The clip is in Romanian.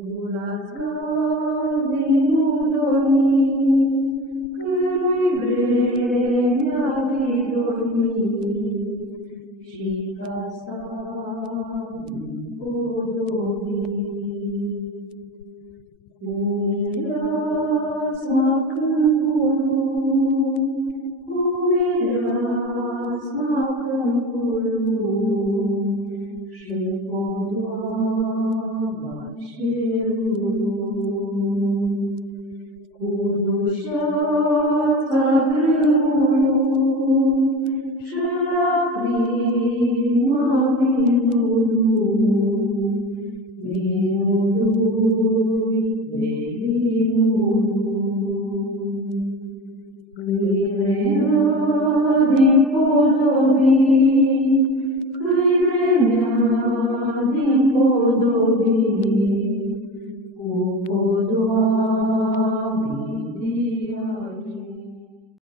Curați gazdii, nu dormiți, că nu-i vremea de dormit, și casa o